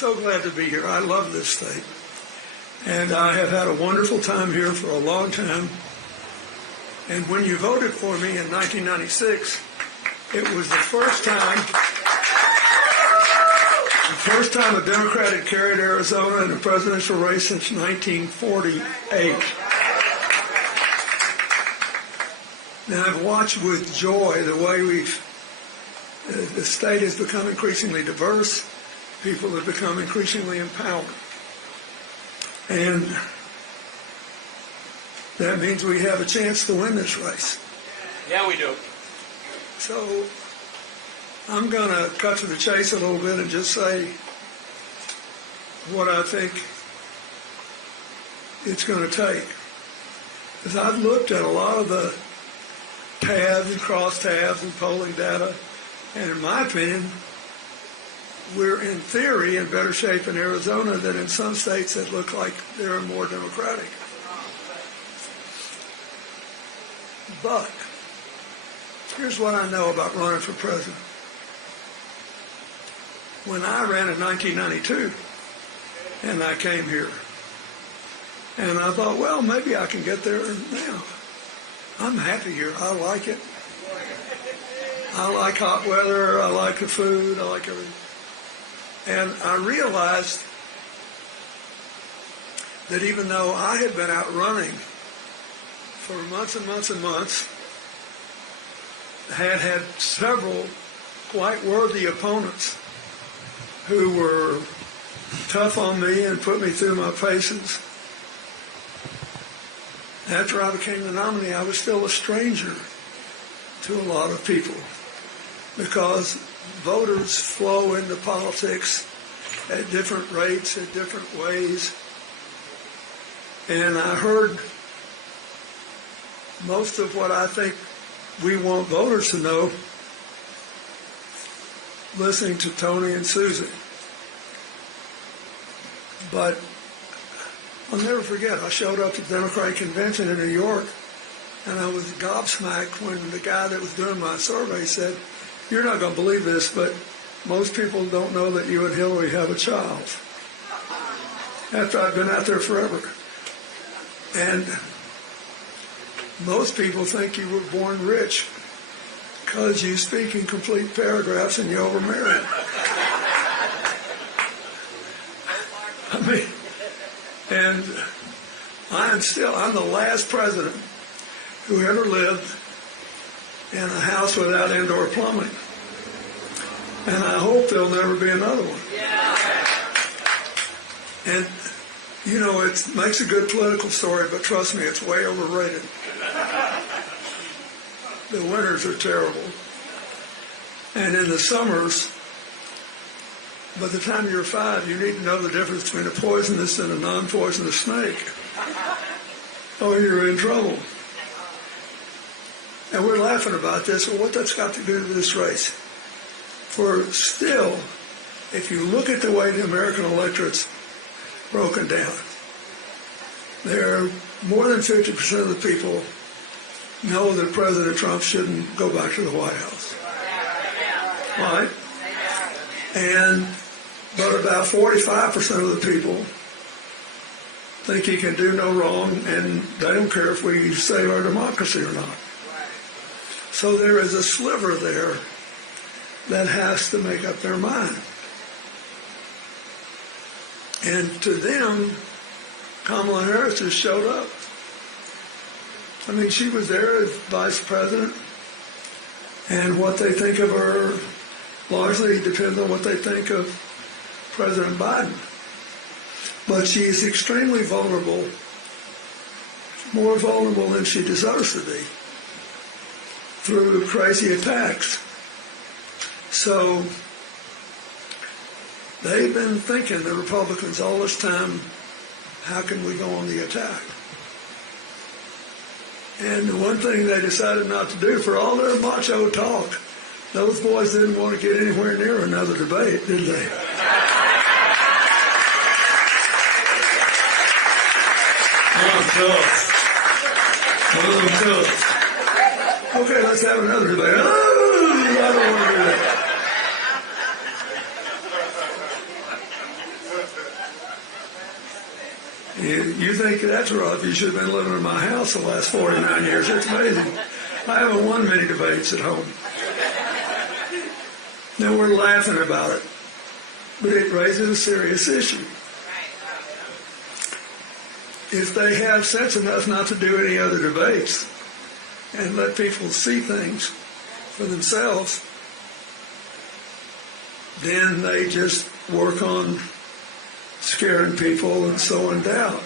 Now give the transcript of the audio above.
so glad to be here. I love this state. And I have had a wonderful time here for a long time. And when you voted for me in 1996, it was the first time a Democrat had carried Arizona in a presidential race since 1948. Now, I've watched with joy the way the state has become increasingly diverse. People have become increasingly empowered. And that means we have a chance to win this race. Yeah, we do. So I'm going to cut to the chase a little bit and just say what I think it's going to take. Because I've looked at a lot of the tabs and crosstabs and polling data, and in my opinion, we're in theory in better shape in Arizona than in some states that look like they're more Democratic. But here's what I know about running for president. When I ran in 1992, and I came here, and I thought, well, maybe I can get there now. I'm happy here. I like it. I like hot weather. I like the food. I like everything. And I realized that even though I had been out running for months and months and months, had several quite worthy opponents who were tough on me and put me through my paces. After I became the nominee, I was still a stranger to a lot of people because voters flow into politics at different rates, at different ways. And I heard most of what I think we want voters to know listening to Tony and Susie. But I'll never forget, I showed up at the Democratic Convention in New York, and I was gobsmacked when the guy that was doing my survey said, "You're not going to believe this, but most people don't know that you and Hillary have a child." After I've been out there forever. And most people think you were born rich because you speak in complete paragraphs and you overmarried. I mean, and I'm the last president who ever lived in a house without indoor plumbing. And I hope there'll never be another one. And, you know, it makes a good political story, but trust me, it's way overrated. The winters are terrible. And in the summers, by the time you're 5, you need to know the difference between a poisonous and a non-poisonous snake, or you're in trouble. And we're laughing about this. Well, what that's got to do with this race? For still, if you look at the way the American electorate's broken down, there are more than 50% of the people know that President Trump shouldn't go back to the White House. Right? But about 45% of the people think he can do no wrong, and they don't care if we save our democracy or not. So there is a sliver there that has to make up their mind. And to them, Kamala Harris just showed up. I mean, she was there as vice president, and what they think of her largely depends on what they think of President Biden. But she is extremely vulnerable, more vulnerable than she deserves to be, through crazy attacks. So they've been thinking, the Republicans, all this time, how can we go on the attack? And the one thing they decided not to do, for all their macho talk, those boys didn't want to get anywhere near another debate, did they? Okay, let's have another debate. Oh, I don't want to do that. You think that's rough? You should have been living in my house the last 49 years. It's amazing. I haven't won many debates at home. Now we're laughing about it, but it raises a serious issue. If they have sense enough not to do any other debates and let people see things for themselves, then they just work on scaring people and sowing doubt.